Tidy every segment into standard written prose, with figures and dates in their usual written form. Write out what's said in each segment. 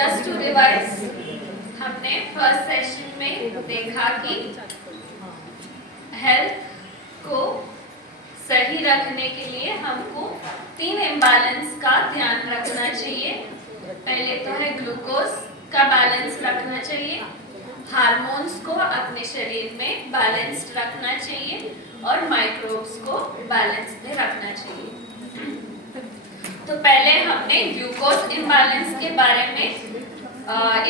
Just to revise, हमने first session में देखा कि हेल्थ को सही रखने के लिए हमको 3 इम्बैलेंस का ध्यान रखना चाहिए। पहले तो है ग्लूकोज का बैलेंस रखना चाहिए, हार्मोन्स को अपने शरीर में बैलेंस्ड रखना चाहिए और माइक्रोब्स को बैलेंस में रखना चाहिए। तो पहले हमने ग्लूकोज इम्बैलेंस के बारे में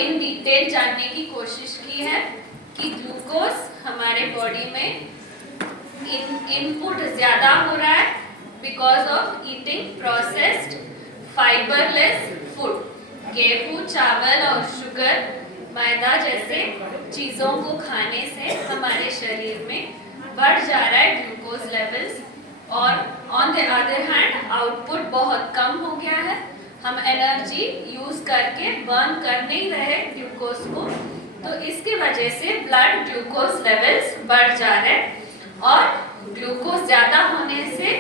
इन डिटेल जानने की कोशिश की है कि ग्लूकोज हमारे बॉडी में इनपुट ज़्यादा हो रहा है because of eating processed fibreless food. गेहूँ, चावल और शुगर, मैदा जैसे चीज़ों को खाने से हमारे शरीर में बढ़ जा रहा है ग्लूकोज लेवल्स, और on the other hand output बहुत कम हो गया है। हम एनर्जी यूज़ करके बर्न कर नहीं रहे ग्लूकोज को, तो इसकी वजह से ब्लड ग्लूकोज लेवल्स बढ़ जा रहे हैं और ग्लूकोज ज़्यादा होने से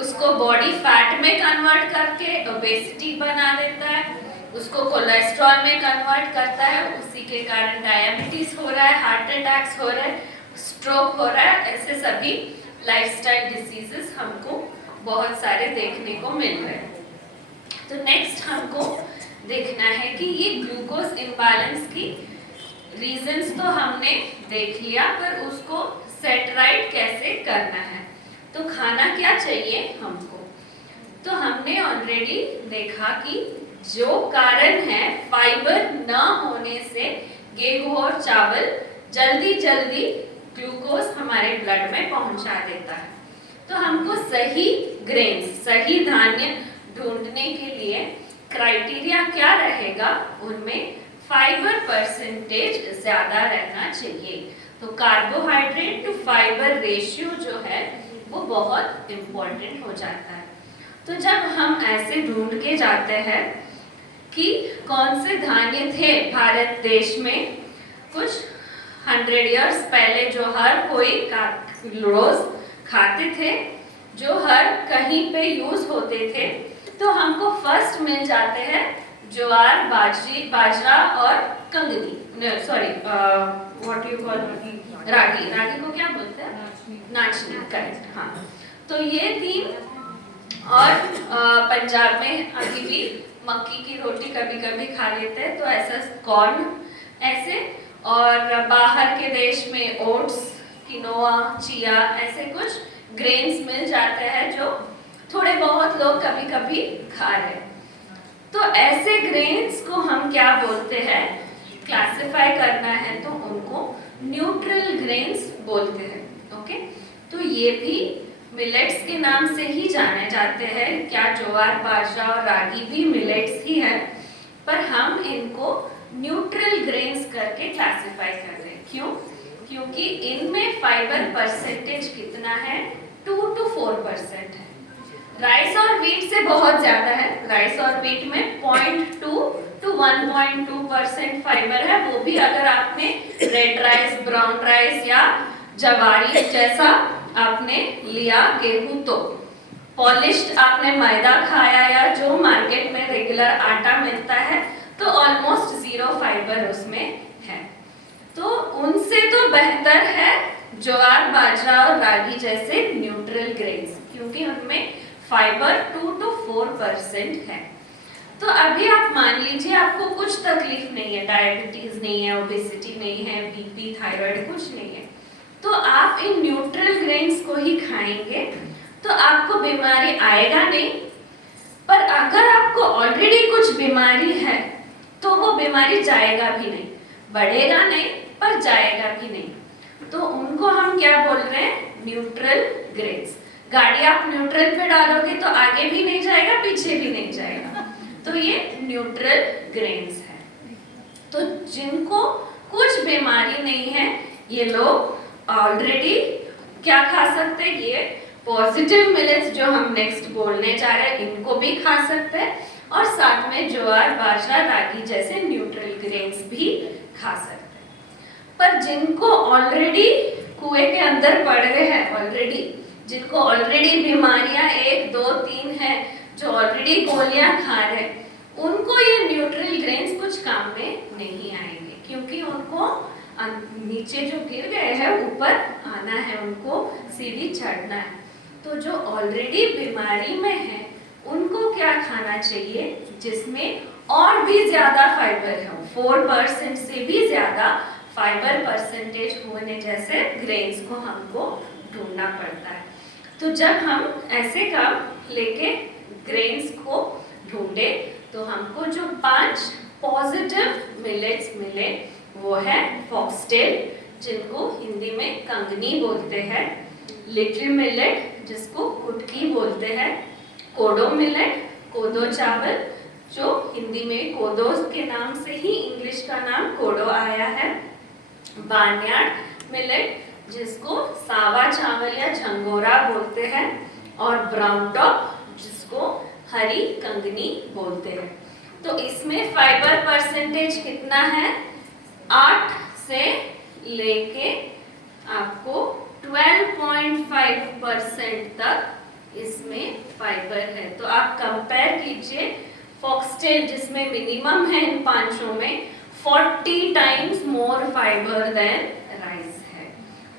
उसको बॉडी फैट में कन्वर्ट करके ओबेसिटी बना देता है, उसको कोलेस्ट्रॉल में कन्वर्ट करता है, उसी के कारण डायबिटीज़ हो रहा है, हार्ट अटैक्स हो रहा है, स्ट्रोक हो रहा है। ऐसे सभी लाइफस्टाइल डिसीजेस हमको बहुत सारे देखने को मिल रहे हैं। तो नेक्स्ट हमको देखना है कि ये ग्लूकोज इम्बैलेंस की रीजंस तो हमने देख लिया, पर उसको सेट राइट कैसे करना है। तो खाना क्या चाहिए हमको, तो हमने ऑलरेडी देखा कि जो कारण है फाइबर न होने से गेहूं और चावल जल्दी जल्दी ग्लूकोज हमारे ब्लड में पहुंचा देता है। तो हमको सही ग्रेन्स, सही धान्य ढूंढने के लिए क्राइटेरिया क्या रहेगा, उनमें फाइबर परसेंटेज ज़्यादा रहना चाहिए। तो कार्बोहाइड्रेट टू फाइबर रेशियो जो है वो बहुत इम्पोर्टेंट हो जाता है। तो जब हम ऐसे ढूंढ के जाते हैं कि कौन से धान्य थे भारत देश में कुछ 100 इयर्स पहले जो हर कोई रोज खाते थे, जो हर कहीं पे यूज होते थे, तो हमको फर्स्ट मिल जाते हैं ज्वार, बाजरा और कंगनी, सॉरी व्हाट यू कॉल, रागी। रागी को क्या बोलते हैं? नाचनी, करेक्ट। हाँ, तो ये 3, और पंजाब में अभी भी मक्की की रोटी कभी कभी खा लेते हैं, तो ऐसा कॉर्न ऐसे, और बाहर के देश में ओट्स, किनोआ, चिया, ऐसे कुछ ग्रेन्स मिल जाते हैं जो थोड़े बहुत लोग कभी कभी खा रहे हैं। तो ऐसे ग्रेन्स को हम क्या बोलते हैं, क्लासिफाई करना है तो उनको न्यूट्रल ग्रेन्स बोलते हैं। ओके, तो ये भी मिलेट्स के नाम से ही जाने जाते हैं। क्या ज्वार, बाजरा और रागी भी मिलेट्स ही है, पर हम इनको न्यूट्रल ग्रेन्स करके क्लासिफाई कर रहे हैं। क्यों? क्योंकि इनमें फाइबर परसेंटेज कितना है, 2 to 4% है। राइस और व्हीट से बहुत ज्यादा है। राइस और व्हीट में 0.2 to 1.2% फाइबर है, वो भी अगर आपने रेड राइस, ब्राउन राइस या जवारी जैसा आपने लिया गेहूं, तो पॉलिश्ड आपने मैदा खाया या जो मार्केट में रेगुलर आटा मिलता है, तो ऑलमोस्ट 0 फाइबर उसमें है। तो उनसे तो बेहतर है ज्वार, बाजरा और रागी जैसे न्यूट्रल ग्रेन्स, क्योंकि उनमें फाइबर 2 to 4% है। तो अभी आप मान लीजिए आपको कुछ तकलीफ नहीं है, डायबिटीज नहीं है, ओबेसिटी नहीं है, बीपी, थायराइड कुछ नहीं है, तो आप इन न्यूट्रल ग्रेन्स को ही खाएंगे तो आपको बीमारी आएगा नहीं। पर अगर आपको ऑलरेडी कुछ बीमारी है तो वो बीमारी जाएगा भी नहीं, बढ़ेगा नहीं पर जाएगा भी नहीं। तो उनको हम क्या बोल रहे हैं, न्यूट्रल ग्रेन्स। गाड़ी आप न्यूट्रल पे डालोगे तो आगे भी नहीं जाएगा, पीछे भी नहीं जाएगा, तो ये न्यूट्रल ग्रेन्स है। तो जिनको कुछ बीमारी नहीं है, ये लोग ऑलरेडी क्या खा सकते हैं, ये पॉजिटिव मिलेट्स जो हम नेक्स्ट बोलने जा रहे हैं, इनको भी खा सकते हैं, और साथ में ज्वार, बाजरा, रागी जैसे न्यूट्रल ग्रेन्स भी खा सकते हैं। पर जिनको ऑलरेडी कुएं के अंदर पड़ गए हैं, ऑलरेडी जिनको ऑलरेडी बीमारियां 1, 2, 3 हैं, जो ऑलरेडी गोलियां खा रहे हैं, उनको ये न्यूट्रल ग्रेन्स कुछ काम नीचे जो गिर गए हैं ऊपर आना है, उनको सीढ़ी चढ़ना है। तो जो ऑलरेडी बीमारी में है उनको क्या खाना चाहिए जिसमें और भी ज्यादा फाइबर हो, 4% से भी ज्यादा फाइबर परसेंटेज होने जैसे ग्रेन्स को हमको ढूंढना पड़ता है। तो जब हम ऐसे काम लेके ग्रेन्स को ढूंढे तो हमको जो 5 पॉजिटिव मिलेट्स मिले वो है फॉक्सटेल, जिनको हिंदी में कंगनी बोलते हैं, लिटिल मिलेट जिसको कुटकी बोलते हैं, कोडो मिलेट कोदो चावल जो हिंदी में कोदो के नाम से ही इंग्लिश का नाम कोडो आया है, बार्नयार्ड मिलेट जिसको सावा चावल या झंगोरा बोलते हैं, और ब्राउन टॉप जिसको हरी कंगनी बोलते हैं। तो इसमें फाइबर परसेंटेज कितना है? 8 से लेके आपको 12.5% तक इसमें फाइबर है। तो आप कंपेयर कीजिए फॉक्सटेल जिसमें मिनिमम है इन पांचों में 40 times more fibre than rice है।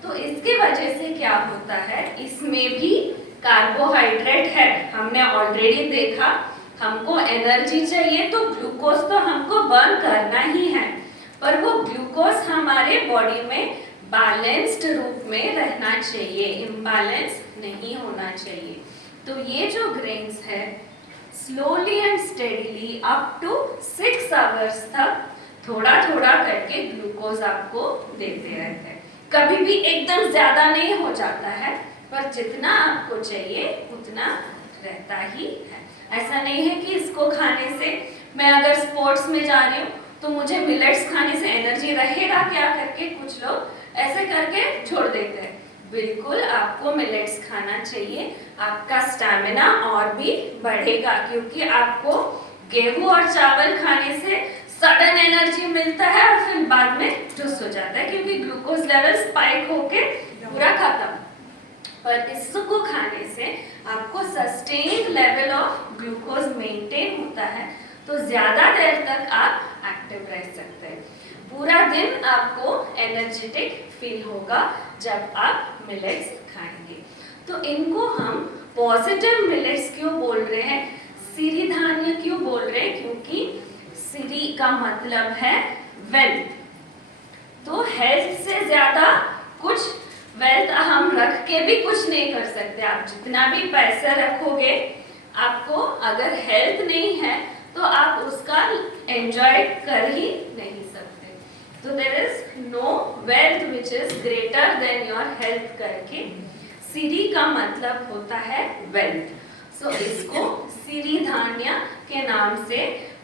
तो इसके वजह से क्या होता है, इसमें भी कार्बोहाइड्रेट है। हमने ऑलरेडी देखा हमको एनर्जी चाहिए तो ग्लूकोज तो हमको बर्न करना ही है, पर वो ग्लूकोज हमारे बॉडी में बैलेंस्ड रूप में रहना चाहिए, इम्बैलेंस नहीं होना चाहिए। तो ये जो ग्रेन्स है slowly and steadily up to 6 hours तक थोड़ा थोड़ा करके ग्लूकोज आपको देते रहते हैं। कभी भी एकदम ज्यादा नहीं हो जाता है, पर जितना आपको चाहिए उतना रहता ही है। ऐसा नहीं है कि इसको खाने से, मैं अगर स्पोर्ट्स में जा रही हूँ तो मुझे मिलेट्स खाने से एनर्जी रहेगा क्या करके कुछ लोग ऐसे करके छोड़ देते हैं। बिल्कुल आपको मिलेट्स खाना चाहिए, आपका स्टैमिना और भी बढ़ेगा, क्योंकि आपको गेहूं और चावल खाने से सडन एनर्जी मिलता है और फिर बाद में ठुस हो जाता है क्योंकि ग्लूकोज लेवल स्पाइक होके पूरा खत्म। पर इसको खाने से आपको sustained level of glucose maintain होता है, तो ज्यादा देर तक आप एक्टिव रह सकते हैं। पूरा दिन आपको एनर्जेटिक फील होगा जब आप मिलेट्स खाएंगे। तो इनको हम पॉजिटिव मिलेट्स क्यों बोल रहे हैं, सिरिधान्य क्यों बोल रहे हैं, क्योंकि सिरी का मतलब है वेल्थ। तो हेल्थ से ज्यादा कुछ वेल्थ हम रख के भी कुछ नहीं कर सकते। आप जितना भी पैसा रखोगे, आपको अगर हेल्थ नहीं है तो आप उसका एंजॉय कर ही नहीं सकते। तो there is no wealth which is greater than your health करके सिरी का मतलब होता है वेल्थ। सो इसको सिरिधान्य के नाम से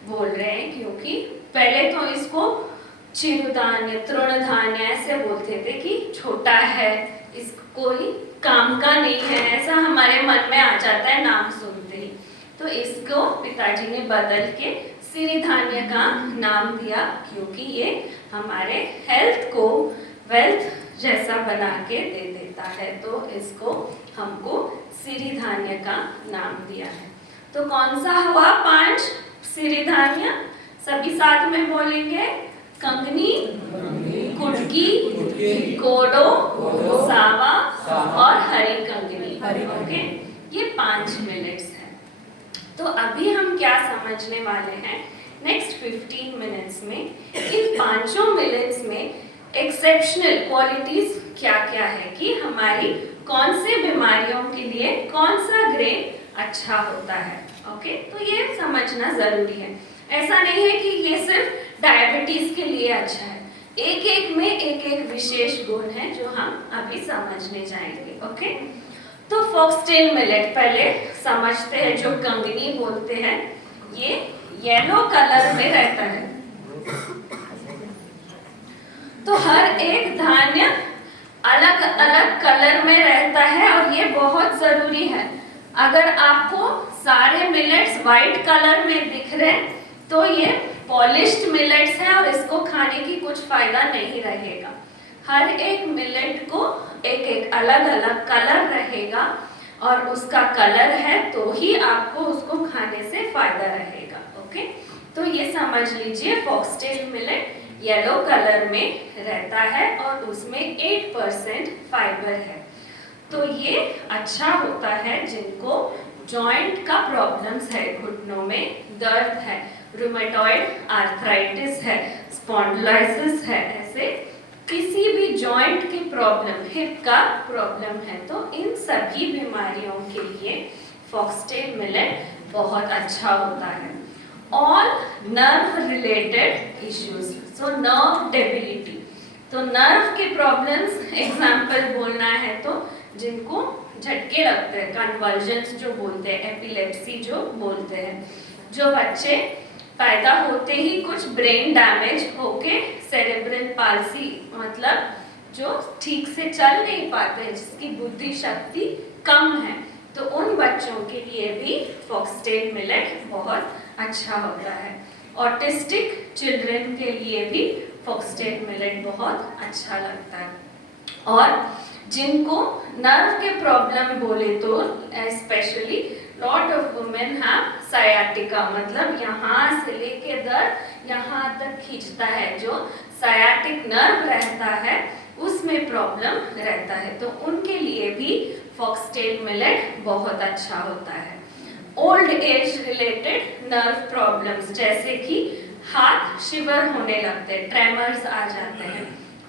बोल रहे हैं, क्योंकि पहले तो इसको चिरुधान्य, तृणधान्य ऐसे बोलते थे कि छोटा है, इसको कोई काम का नहीं है, ऐसा हमारे मन में आ जाता है नाम सुनते ही। तो इसको पिताजी ने बदल के सिरिधान्य का नाम दिया, क्योंकि ये हमारे हेल्थ को वेल्थ जैसा बना के दे देता है। तो इसको हमको सिरिधान्य का नाम दिया है। तो कौन सा हुआ 5 सिरिधान्य? सभी साथ में बोलेंगे, कंगनी, कुटकी, कोडो, सावा और हरी कंगनी। ओके, ये 5 मिलेट्स हैं। तो अभी हम क्या समझने वाले हैं नेक्स्ट 15 मिनट्स में, इन पांचों मिलेट्स में एक्सेप्शनल क्वालिटीज क्या क्या है कि हमारी कौन से बीमारियों के लिए कौन सा ग्रेन अच्छा होता है। ओके, तो ये समझना जरूरी है। ऐसा नहीं है कि ये सिर्फ डायबिटीज के लिए अच्छा है, एक एक में एक एक विशेष गुण है जो हम अभी समझने जाएंगे। ओके, तो फॉक्सटेल मिलेट पहले समझते हैं, जो कंगनी बोलते हैं, ये येलो कलर में रहता है। तो हर एक धान्य अलग अलग कलर में रहता है और ये बहुत जरूरी है। अगर आपको सारे मिलेट्स व्हाइट कलर में दिख रहे तो ये पॉलिश्ड मिलेट्स हैं और इसको खाने की कुछ फायदा नहीं रहेगा। हर एक मिलेट को एक एक अलग अलग कलर रहेगा और उसका कलर है तो ही आपको उसको खाने से फायदा रहेगा। ओके, तो ये समझ लीजिए फॉक्सटेल मिलेट येलो कलर में रहता है और उसमें 8% फाइबर है। तो ये अच्छा होता है जिनको जॉइंट का प्रॉब्लम्स है, घुटनों में दर्द है, रूमेटॉइड आर्थराइटिस है, स्पॉन्डिलोलिसिस है, ऐसे किसी भी जॉइंट की प्रॉब्लम, हिप का प्रॉब्लम है, तो इन सभी बीमारियों के लिए फॉक्सटेल मिलेट बहुत अच्छा होता है। All nerve related issues, so nerve debility, तो नर्व के प्रॉब्लम्स एग्जाम्पल बोलना है तो जिनको झटके लगते हैं, कन्वर्जेंस जो बोलते हैं, एपिलेप्सी जो बोलते हैं, जो बच्चे पैदा होते ही कुछ ब्रेन डैमेज होके सेरेब्रल पाल्सी, मतलब जो ठीक से चल नहीं पाते, जिसकी बुद्धि शक्ति कम है, तो उन बच्चों के लिए भी फॉक्सटेल मिलेट बहुत अच्छा होता है। ऑटिस्टिक चिल्ड्रन के लिए भी फॉक्सटेल मिलेट बहुत अच्छा लगता है। और जिनको नर्व के प्रॉब्लम बोले तो specially lot of women have सायाटिका, मतलब यहाँ से लेके दर्द यहाँ तक खींचता है, जो सायाटिक नर्व रहता है उसमें प्रॉब्लम रहता है, तो उनके लिए भी फॉक्सटेल मिलेट बहुत अच्छा होता है। Old age related nerve problems, जैसे कि हाथ शिवर होने लगते हैं, ट्रेमर्स आ जाते हैं,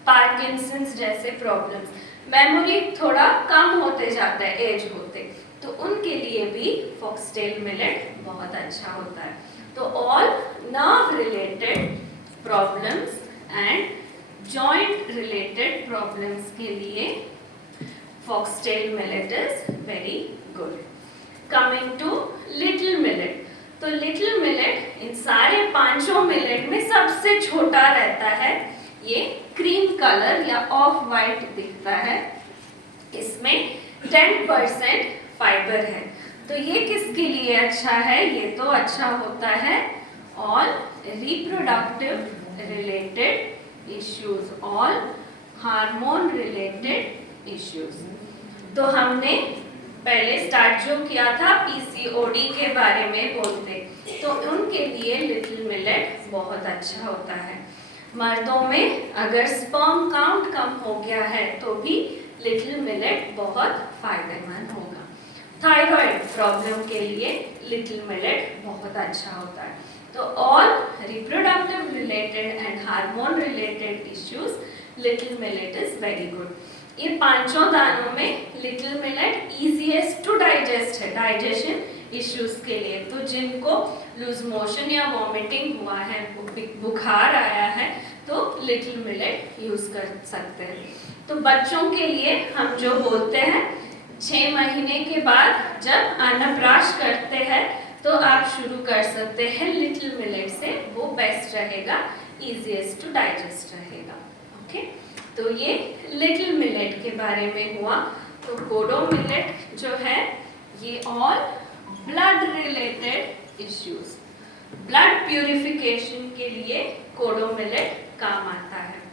पार्किंसंस जैसे प्रॉब्लम्स, मेमोरी थोड़ा कम होते जाता है एज होते, तो उनके लिए भी फॉक्सटेल मिलेट बहुत अच्छा होता है। तो all nerve related problems and joint related problems के लिए foxtail millet is very good. Coming to little millet, तो लिटिल मिलेट इन सारे पांचों मिलेट में सबसे छोटा रहता है, ये क्रीम कलर या ऑफ वाइट दिखता है, इसमें 10% फाइबर है। तो ये किसके लिए अच्छा है? ये तो अच्छा होता है all reproductive related issues, all hormone related issues. तो हमने पहले स्टार्ट जो किया था पीसीओडी के बारे में बोलते, तो उनके लिए लिटिल मिलेट बहुत अच्छा होता है। मर्दों में अगर स्पर्म काउंट कम हो गया है तो भी लिटिल मिलेट बहुत फायदेमंद होगा। थायराइड प्रॉब्लम के लिए लिटिल मिलेट बहुत अच्छा होता है। तो all reproductive related and hormone related issues little millet is very good. ये पांचों दानों में little millet easiest to digest है डाइजेशन इश्यूज के लिए। तो जिनको लूज मोशन या वॉमिटिंग हुआ है, बुखार आया है, तो लिटिल मिलेट यूज कर सकते हैं। तो बच्चों के लिए हम जो बोलते हैं 6 महीने के बाद जब अन्नप्राश करते हैं तो आप शुरू कर सकते हैं लिटिल मिलेट से, वो बेस्ट रहेगा, इजीएस्ट टू डाइजेस्ट रहेगा। ओके, तो ये लिटिल मिलेट के बारे में हुआ। तो कोडो मिलेट जो है ये all blood related issues, blood purification के लिए कोडो मिलेट काम आता है।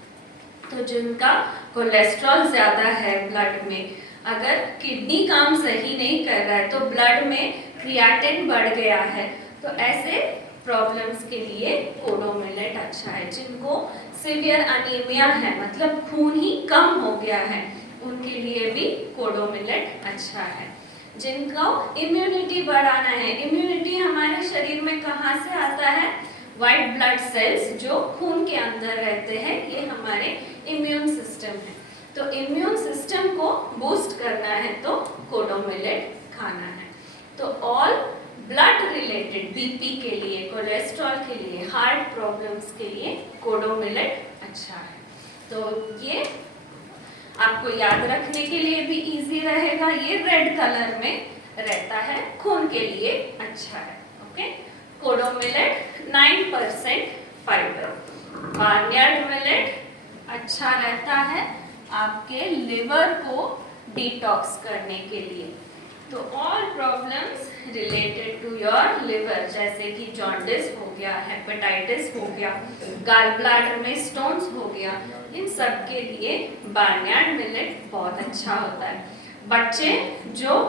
तो जिनका कोलेस्ट्रॉल ज़्यादा है ब्लड में, अगर किडनी काम सही नहीं कर रहा है तो ब्लड में क्रिएटिन बढ़ गया है, तो ऐसे प्रॉब्लम्स के लिए कोडो मिलेट अच्छा है। जिनको सीवियर अनीमिया है, मतलब खून ही कम हो गया है, उनके लिए भी कोडो मिलेट अच्छा है। जिनको इम्यूनिटी बढ़ाना है, इम्यूनिटी हमारे शरीर में कहाँ से आता है? वाइट ब्लड सेल्स जो खून के अंदर रहते हैं, ये हमारे इम्यून सिस्टम है। तो इम्यून सिस्टम को बूस्ट करना है तो कोडो मिलेट खाना है। तो ऑल ब्लड रिलेटेड, बीपी के लिए, कोलेस्ट्रॉल के लिए, हार्ट प्रॉब्लम्स के लिए कोडो मिलेट अच्छा है। तो ये आपको याद रखने के लिए भी इजी रहेगा। ये रेड कलर में रहता है, खून के लिए अच्छा है। ओके, कोडो मिलेट 9% फाइबर। बार्नयार्ड मिलेट अच्छा रहता है आपके लिवर को डिटॉक्स करने के लिए। तो all problems related to your liver, जैसे कि जॉन्डिस हो गया, हेपेटाइटिस हो गया, गाल ब्लैडर में स्टोन्स हो गया, इन सब के लिए बार्नयार्ड मिलेट बहुत अच्छा होता है। बच्चे जो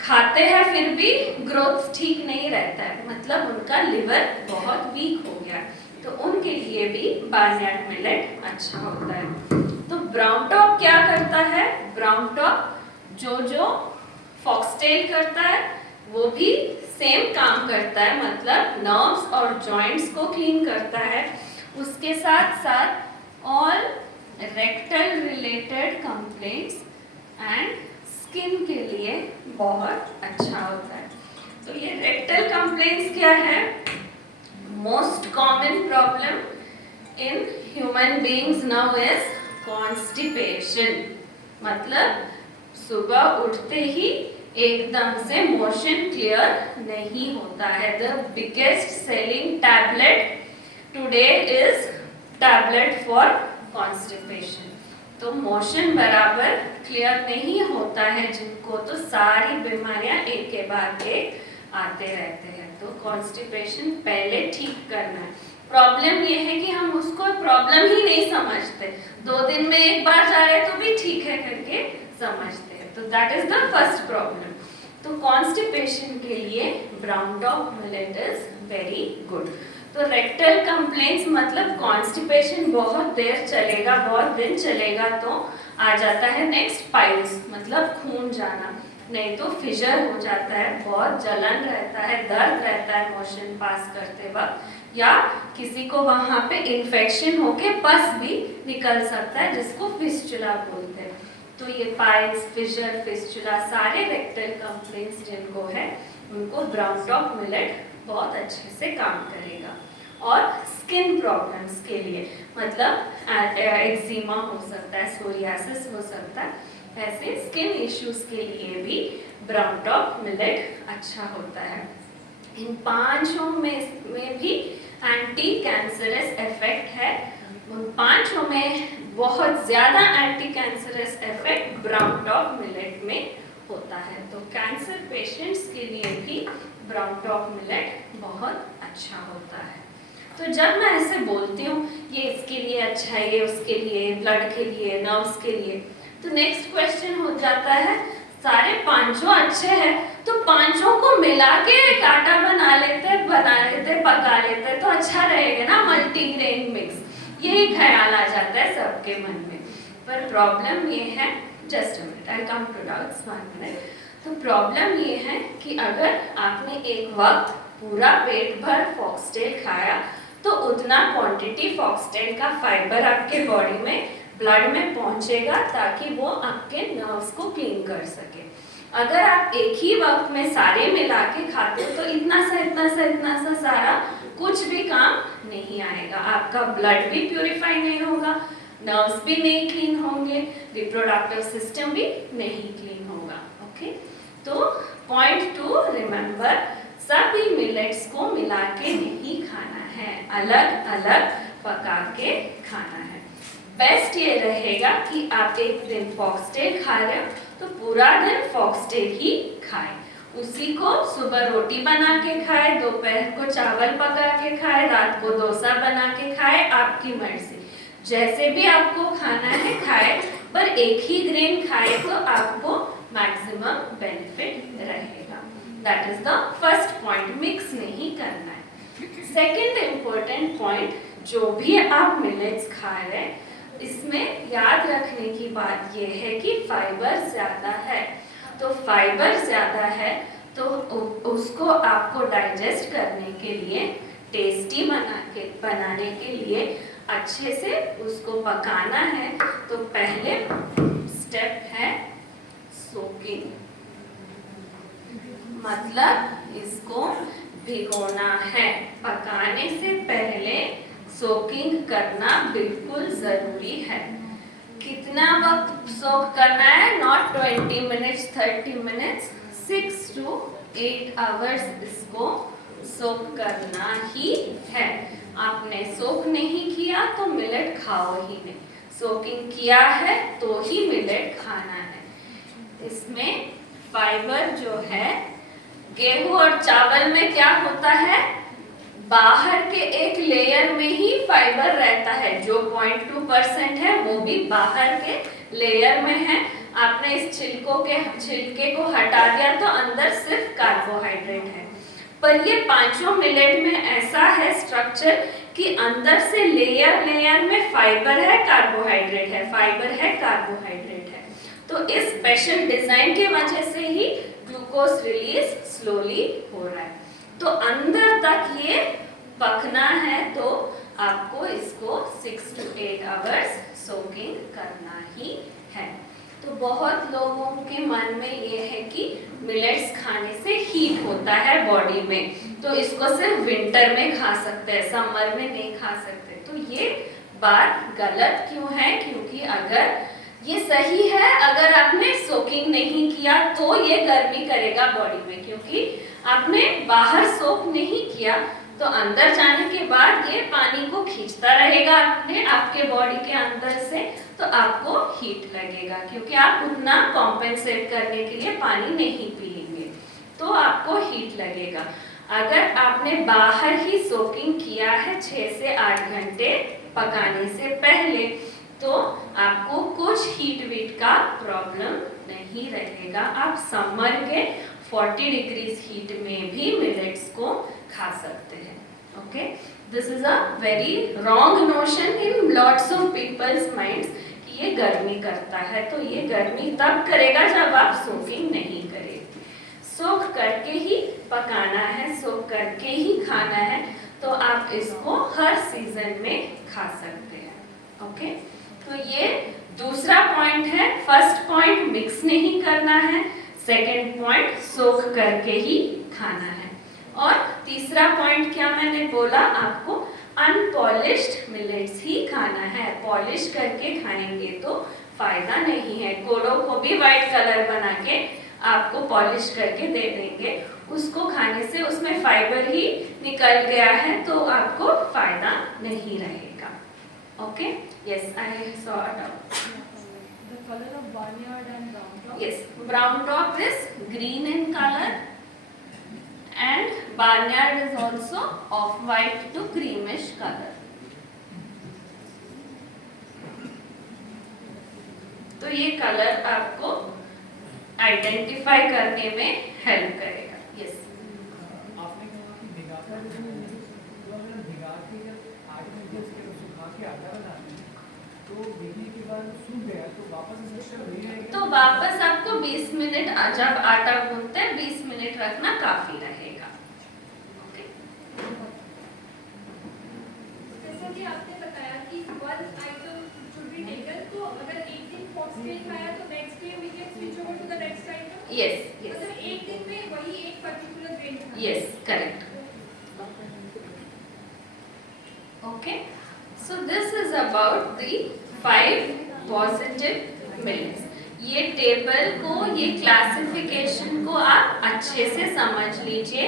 खाते हैं फिर भी ग्रोथ ठीक नहीं रहता है, मतलब उनका लिवर बहुत वीक हो गया, तो उनके लिए भी बार्नयार्ड मिलेट अच्छा होता है। तो ब्राउन टॉप क्या करता है? ब्राउन टॉप जो फॉक्सटेल करता है वो भी सेम काम करता है, मतलब नर्व्स और जॉइंट्स को क्लीन करता है। उसके साथ साथ all rectal related complaints and skin के लिए बहुत अच्छा होता है। तो ये रेक्टल कंप्लेंट्स क्या है? Most common problem in human beings now is constipation, मतलब सुबह उठते ही एकदम से मोशन क्लियर नहीं होता है। The biggest selling tablet today is tablet for constipation. तो मोशन बराबर क्लियर नहीं होता है जिनको, तो सारी बीमारियां एक के बाद एक आते रहते हैं। तो कॉन्स्टिपेशन पहले ठीक करना है। प्रॉब्लम ये है कि हम उसको प्रॉब्लम ही नहीं समझते, 2 दिन में एक बार जा रहे तो भी ठीक है करके समझते हैं। तो that is the first problem. तो कॉन्स्टिपेशन के लिए brown top millet is very good. तो रेक्टल कंप्लेंट्स मतलब कॉन्स्टिपेशन बहुत देर चलेगा, बहुत दिन चलेगा तो आ जाता है नेक्स्ट पाइल्स, मतलब खून जाना, नहीं तो फिशर हो जाता है, बहुत जलन रहता है, दर्द रहता है मोशन पास करते वक्त, या किसी को वहां पे इन्फेक्शन होके पस भी निकल सकता है जिसको फिस्चुला बोलते हैं। तो ये पाइल्स, फिशर, फिस्चुला सारे रेक्टल कंप्लेंट्स जिनको है उनको ब्राउन टॉप मिलेट बहुत अच्छे से काम करेगा। और स्किन प्रॉब्लम्स के लिए, मतलब एक्जिमा हो सकता है, सोरियासिस हो सकता है, ऐसे स्किन इश्यूज के लिए भी ब्राउन टॉप मिलेट अच्छा होता है। इन 5 में भी एंटी कैंसरस इफेक्ट है। उन 5 में बहुत ज्यादा anti cancerous effect brown top millet में होता है। तो कैंसर पेशेंट्स के लिए भी ब्राउन टॉप मिलेट बहुत अच्छा होता है। तो जब मैं ऐसे बोलती हूँ ये इसके लिए अच्छा है, ये उसके लिए, ब्लड के लिए, नर्व्स के लिए, तो नेक्स्ट क्वेश्चन हो जाता है सारे 5 अच्छे हैं तो 5 को मिला के एक आटा बना लेते, पका लेते तो अच्छा रहेगा ना, मल्टीग्रेन मिक्स, यही ख्याल आ जाता है सबके मन में। पर प्रॉब्लम ये है, just a minute, I come to doubts 1 मिनट। तो प्रॉब्लम ये है कि अगर आपने एक वक्त पूरा पेट भर फॉक्सटेल खाया तो उतना क्वांटिटी फॉक्सटेल का फाइबर आपके बॉडी में, ब्लड में पहुंचेगा ताकि वो आपके नर्व्स को क्लीन कर सके। अगर आप एक ही वक्त में सारे मिला के खाते हो तो इतना सा सारा कुछ भी काम नहीं आएगा। आपका ब्लड भी प्यूरिफाई नहीं होगा, नर्व्स भी नहीं क्लीन होंगे, रिप्रोडक्टिव सिस्टम भी नहीं क्लीन होगा। ओके, तो पॉइंट 2 रिमेंबर, सभी मिलेट्स को मिला के नहीं खाना है, अलग अलग पका के खाना है। बेस्ट ये रहेगा कि आप एक दिन फॉक्सटेल खा रहे हो तो पूरा दिन फॉक्सटेल ही खाएं, उसी को सुबह रोटी बना के खाए, दोपहर को चावल पका के खाए, रात को डोसा बना के खाए, आपकी मर्जी, जैसे भी आपको खाना है खाए, पर एक ही ग्रेन खाए तो आपको मैक्सिमम बेनिफिट रहेगा। That is the first point, mix नहीं करना है। सेकेंड इम्पोर्टेंट पॉइंट, जो भी आप मिलेट्स खा रहे हैं इसमें याद रखने की बात यह है कि फाइबर ज्यादा है। तो फाइबर ज्यादा है तो उसको आपको डाइजेस्ट करने के लिए, टेस्टी बनाने के लिए अच्छे से उसको पकाना है। तो पहले स्टेप है सोकिंग, मतलब इसको भिगोना है। पकाने से पहले सोकिंग करना बिल्कुल जरूरी है। कितना वक्त सोक करना है? Not 20 minutes, 30 minutes, 6 to 8 hours इसको सोक करना ही है। आपने सोक नहीं किया तो मिलेट खाओ ही नहीं, सोकिंग किया है तो ही मिलेट खाना है। इसमें फाइबर जो है, गेहूं और चावल में क्या होता है, बाहर के एक लेयर में ही फाइबर रहता है, जो 0.2% है वो भी बाहर के लेयर में है। आपने इस छिलके को हटा दिया तो अंदर सिर्फ कार्बोहाइड्रेट है। पर ये 5 मिलेट में ऐसा है स्ट्रक्चर कि अंदर से लेयर लेयर में फाइबर है, कार्बोहाइड्रेट है, फाइबर है, कार्बोहाइड्रेट है। तो इस स्पेशल डिजाइन के वजह से ही ग्लूकोज रिलीज स्लोली हो रहा है। तो अंदर तक ये पकना है तो आपको इसको 6 to 8 आवर्स सोकिंग करना ही है। तो बहुत लोगों के मन में ये है कि मिलेट्स खाने से हीट होता है बॉडी में, तो इसको सिर्फ विंटर में खा सकते हैं, समर में नहीं खा सकते। तो ये बात गलत क्यों है? क्योंकि अगर ये सही है, अगर आपने सोकिंग नहीं किया तो ये गर्मी करेगा बॉडी में, क्योंकि आपने बाहर सोक नहीं किया तो अंदर जाने के बाद ये पानी को खींचता रहेगा अपने आपके बॉडी के अंदर से, तो आपको हीट लगेगा, क्योंकि आप उतना कॉम्पेंसेट करने के लिए पानी नहीं पिएंगे, तो आपको हीट लगेगा। अगर आपने बाहर ही सोकिंग किया है 6 से 8 घंटे पकाने से पहले, तो आपको कुछ हीट वीट का प्रॉब्लम नहीं रहेगा। आप समर के 40 डिग्रीज हीट में भी मिलेट्स को खा सकते हैं। Okay, this is a very wrong notion in lots of people's minds कि ये गर्मी करता है। तो ये गर्मी तब करेगा जब आप सोकिंग नहीं करेंगे। सोख करके ही पकाना है, सोख करके ही खाना है, तो आप इसको हर सीजन में खा सकते हैं। ओके, तो ये दूसरा पॉइंट है। फर्स्ट पॉइंट मिक्स नहीं करना है, सेकेंड पॉइंट सोख करके ही खाना है, और तीसरा पॉइंट क्या मैंने बोला आपको, अनपॉलिश्ड मिलेट्स ही खाना है। पॉलिश करके खाएंगे तो फायदा नहीं है। कोडो को भी व्हाइट कलर बना के आपको पॉलिश करके दे देंगे, उसको खाने से उसमें फाइबर ही निकल गया है, तो आपको फायदा नहीं रहेगा। Okay, yes, I saw a dog. The color of barnyard and brown top? Yes, brown top is green in color and barnyard is also off-white to creamish color. तो ये कलर आपको आइडेंटिफाई करने में हेल्प करेगा। Yes, आपने कहा कि भिगाकर तो अगर भिगा के जब 8 घंटे उसके सुखा के आटा बनाते हैं तो भीगने के बाद सूख गया तो वापस स्ट्रक्चर वही रहेगा? तो वापस आपको 20 मिनट, जब आटा गूंथते हैं 20 मिनट रखना काफी रहेगा। ओके, जैसा कि आपने बताया कि one item should be taken, तो अगर एक दिन फॉक्सटेल खाया तो next day we can switch over to the next item? Yes yes मतलब एक दिन में वही एक पर्टिकुलर ग्रेन खाना? Yes, correct. Okay, so this is about the 5 positive millets. ये टेबल को, ये क्लासिफिकेशन को आप अच्छे से समझ लीजिए।